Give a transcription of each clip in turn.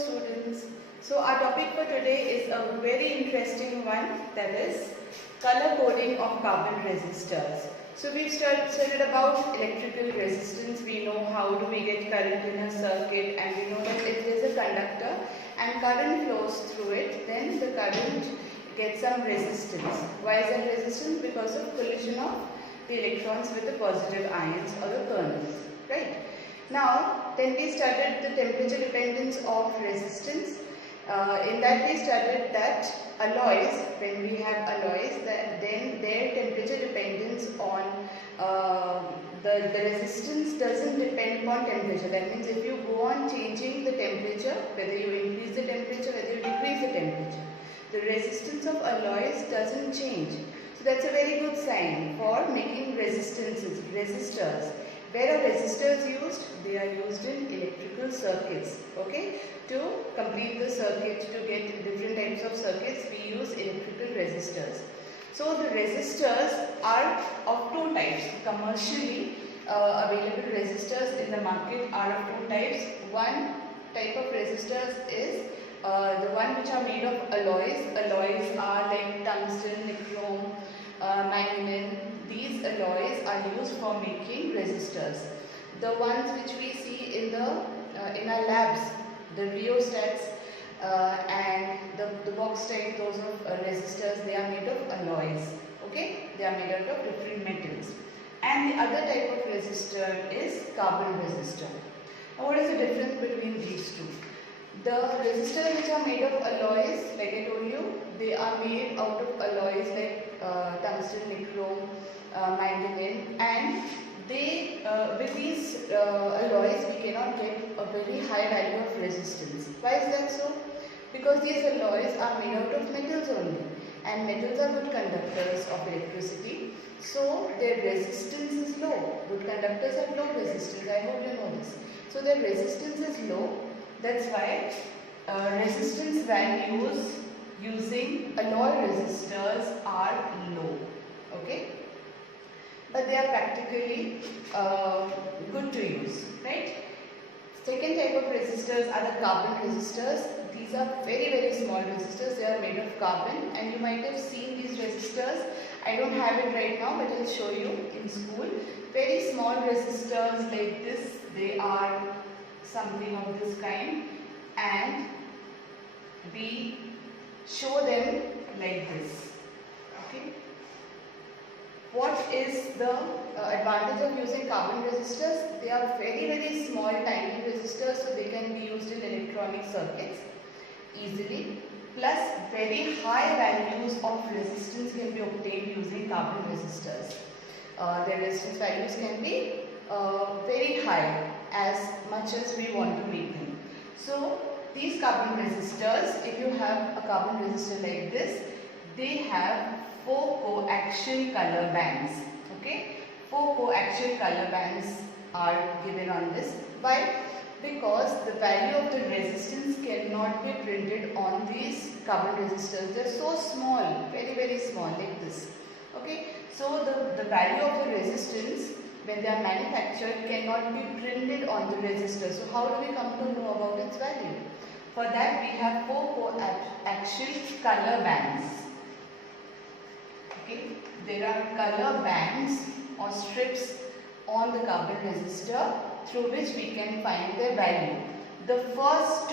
students. So our topic for today is a very interesting one, that is color coding of carbon resistors. So we've studied about electrical resistance. We know how do we get current in a circuit, and we know that it is a conductor and current flows through it. Then the current gets some resistance. Why is that resistance? Because of collision of the electrons with the positive ions or the kernels, right? Now, then we studied the temperature dependence of resistance. In that we studied that alloys, when we have alloys, then their temperature dependence on the resistance doesn't depend upon temperature. That means if you go on changing the temperature, whether you increase the temperature, whether you decrease the temperature, the resistance of alloys doesn't change. So that's a very good sign for making resistors. Where are resistors used? They are used in electrical circuits. Okay? To complete the circuit, to get different types of circuits, we use electrical resistors. So the resistors are of two types. Commercially available resistors in the market are of two types. One type of resistors is the one which are made of alloys. Alloys are like tungsten, nichrome, manganese. These alloys are used for making resistors. The ones which we see in our labs, the rheostats and the box type, those of resistors, they are made of alloys. Okay, they are made out of different metals. And the other type of resistor is carbon resistor. Now, what is the difference between these two? The resistors which are made of alloys, like I told you, they are made out of alloys like tungsten, nichrome, manganese, and they with these alloys we cannot get a very high value of resistance. Why is that so? Because these alloys are made out of metals only, and metals are good conductors of electricity, so their resistance is low. Good conductors have low resistance. I hope you know this. So their resistance is low. That's why resistance values using alloy resistors are low. Okay? But they are practically good to use, right? Second type of resistors are the carbon resistors. These are very small resistors. They are made of carbon, and you might have seen these resistors. I don't have it right now, but I'll show you in school. Very small resistors like this. They are something of this kind, and we show them like this. Okay. What is the advantage of using carbon resistors? They are very small, tiny resistors, so they can be used in electronic circuits easily. Plus, very high values of resistance can be obtained using carbon resistors. Their resistance values can be very high, as much as we want to make them. So, these carbon resistors, if you have a carbon resistor like this, they have 4 coaxial color bands. Okay, 4 coaxial color bands are given on this. Why? Because the value of the resistance cannot be printed on these carbon resistors. They are so small, very small, like this. Okay, so the value of the resistance when they are manufactured cannot be printed on the resistor. So how do we come to know about its value? For that we have 4 coaxial color bands. Okay, there are color bands or strips on the carbon resistor through which we can find their value. The first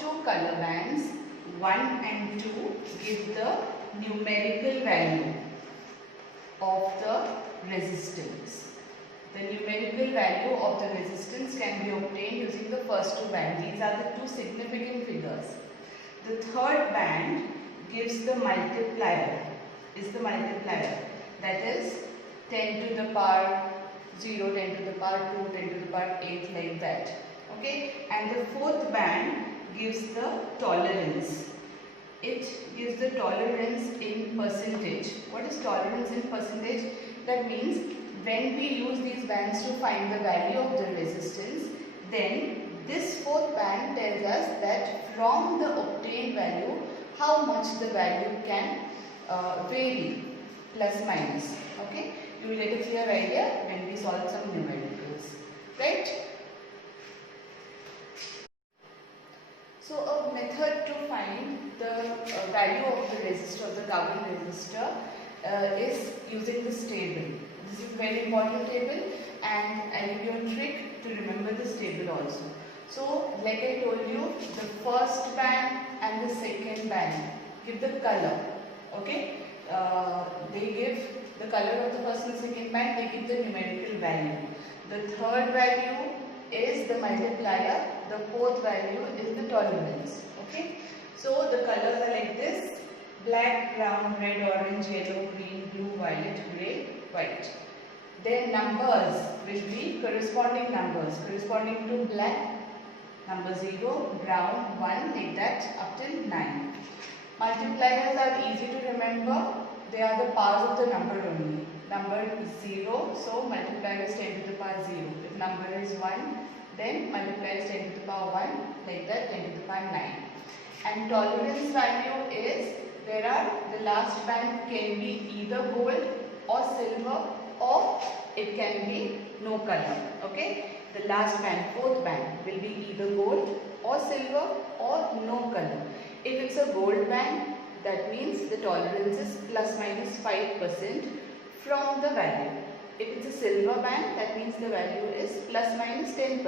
two color bands, 1 and 2, give the numerical value of the resistance. The numerical value of the resistance can be obtained using the first two bands. These are the two significant figures. The third band gives the multiplier, that is 10 to the power 0, 10 to the power 2, 10 to the power 8, like that. Okay, and the fourth band gives the tolerance. It gives the tolerance in percentage. What is tolerance in percentage? That means when we use these bands to find the value of the resistance, then this fourth band tells us that from the obtained value, how much the value can vary, plus minus. Okay, you will get a clear idea when we solve some numericals, right? method to find the value of the resistor, of the carbon resistor, is using this table. This is a very important table, and I'll give you a trick to remember this table also. So, like I told you, the first band and the second band give the color. Okay, they give the color of the first and second band. They give the numerical value. The third value is the multiplier. The fourth value is the tolerance. Okay, so the colors are like this: black, brown, red, orange, yellow, green, blue, violet, grey, white. Their numbers will be corresponding numbers corresponding to black, number 0, brown 1, like that up till 9. Multipliers are easy to remember. They are the powers of the number only. Number 0, so multiplier is 10 to the power 0. If number is 1, then multiplier is 10 to the power 1, like that 10 to the power 9. And tolerance value is, the last band can be either gold or silver, or it can be no color. Okay, the last band, fourth band, will be either gold or silver or no color. If it's a gold band, that means the tolerance is plus minus 5% from the value. If it's a silver band, that means the value is plus minus 10%.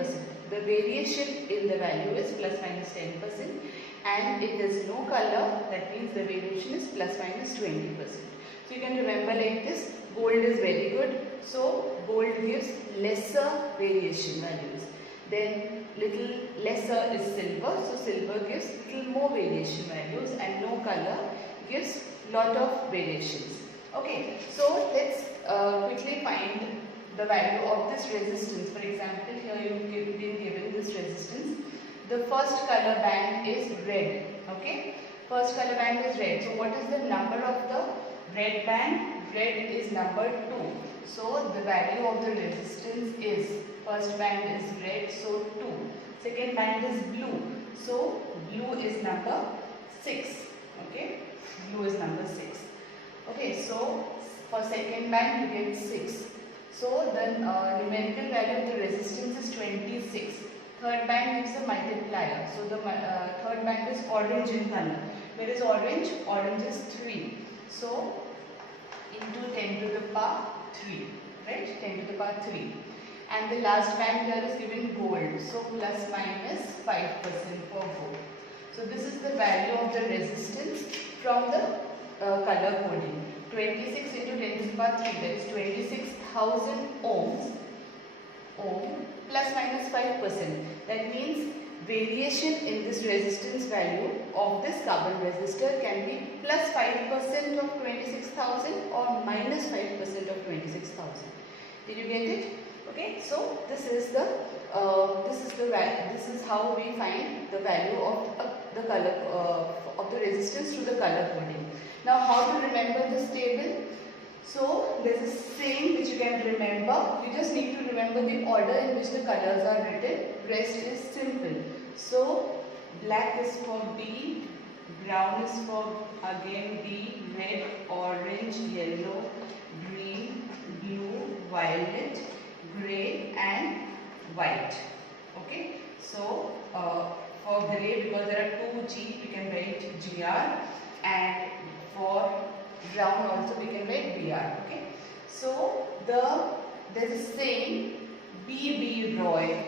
The variation in the value is plus minus 10%. And if there is no color, that means the variation is plus minus 20%. So you can remember like this: gold is very good, so gold gives lesser variation values. Then little lesser is silver, so silver gives little more variation values, and no color gives lot of variations. Okay, so let's quickly find the value of this resistance. For example, here you've been given this resistance. The first color band is red. Okay, first color band is red. So what is the number of the red band? Red is number 2. So the value of the resistance is, first band is red, so 2. Second band is blue. So blue is number 6. Okay, blue is number 6. Okay, so for second band you get 6. So the numerical value of the resistance is 26. Third band gives a multiplier. So the third band is orange in color. Where is orange? Orange is 3. So into 10 to the power 3. Right? 10 to the power 3. And the last band here is given gold. So plus minus 5% for gold. So this is the value of the resistance from the color coding. 26 into 10 to the power 3, that is 26,000 ohms. Plus minus 5%. That means variation in this resistance value of this carbon resistor can be plus 5% of 26,000 or minus 5% of 26,000. Did you get it? Okay, so this is how we find the value of the color of the resistance through the color coding. Now, how to remember this table? So there is a saying which you can remember. You just need to remember the order in which the colors are written. Rest is simple. So black is for B, brown is for again B, red, orange, yellow, green, blue, violet, grey and white. Okay. So for grey, because there are 2 G, we can write GR, and for brown also we can write BR. Okay. So there is a saying, B.B. Roy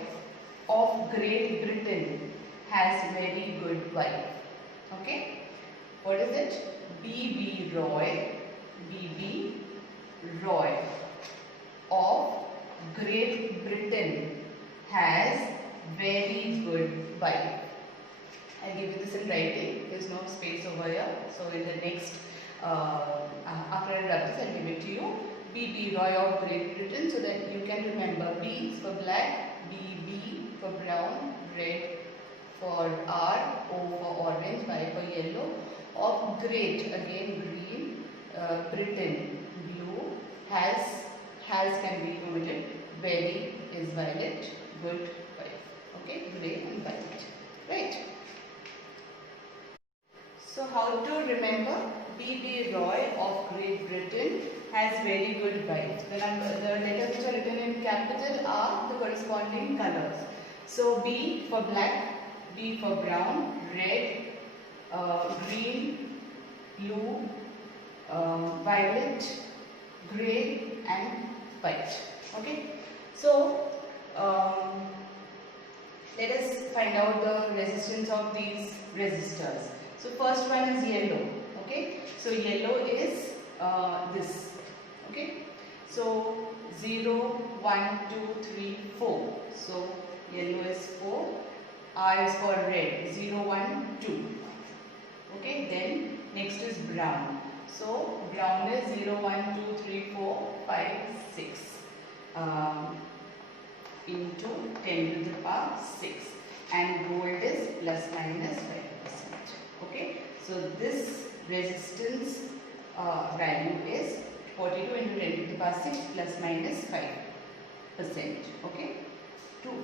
of Great Britain has very good wife. Okay. What is it? B.B. Roy of Great Britain has very good wife. I'll give you this in writing. There is no space over here. So in the next after I wrap this, I'll give it to you. B.B. Roy of Great Britain, so that you can remember. B is for black, B for brown, red for R, O for orange, Y for yellow. Of great, again green, Britain, blue, has can be omitted, very is violet, good, white. Okay, grey and violet. Right. So how to remember? B.B. Roy of Great Britain has very good wife. The letters which are written in capital are the corresponding colors. So B for black, B for brown, red, green, blue, violet, grey and white. Okay. So let us find out the resistance of these resistors. So first one is yellow. Okay. So yellow is this. Okay. So 0, 1, 2, 3, 4. So yellow is 4. R is for red. 0, 1, 2. Okay. Then next is brown. So brown is 0, 1, 2, 3, 4, 5, 6 into 10 to the power 6. And gold is plus minus 5%. Okay. So this resistance value is 42 into 10 to the power 6 plus minus 5%. Okay.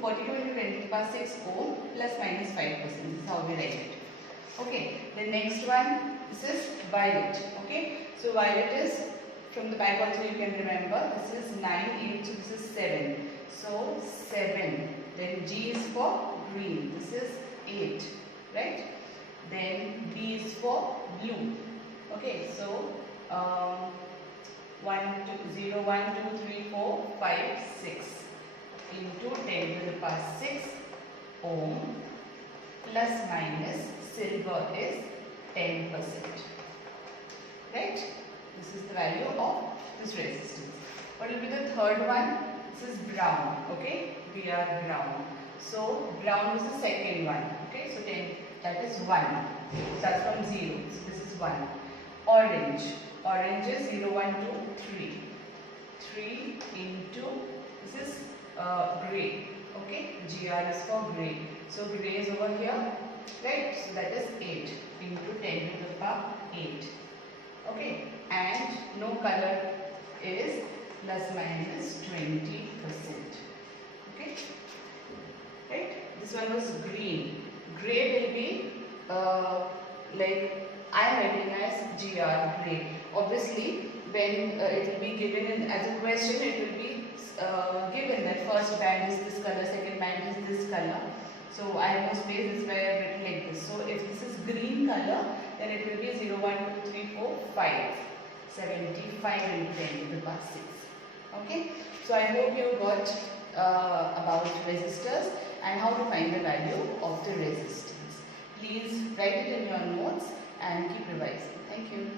42 into 10 to the power 6 ohm plus minus 5%. This is how we write it. Okay. The next one, this is violet. Okay. So violet is, from the back also you can remember, this is 9, 8, so this is 7. So 7. Then G is for green. This is 8. Right. Then B is for blue. Okay. So 0, 1, 2, 3, 4, 5, 6 into 10 to the power 6 ohm plus minus silver is 10%. Right? This is the value of this resistance. What will be the third one? This is brown. Okay? We are brown. So brown is the second one. Okay? So 10, that is 1. Starts from 0. So this is 1. Orange. Orange is 0, 1, 2, 3. 3 into, this is grey. Okay? GR is for grey. So grey is over here. Right? So that is 8 into 10 to the power 8. Okay? And no color is plus minus 20%. Okay? Right? This one was green. Grey will be like I am writing as GR, grey. Obviously, when it will be given in, as a question, it will be given that first band is this color, second band is this color. So I have no space, this is why I have written like this. So if this is green color, then it will be 0, 1, 2, 3, 4, 5. 75 into 10 to the power 6. Okay. So I hope you got about resistors and how to find the value of the resistance. Please write it in your notes and keep revising. Thank you.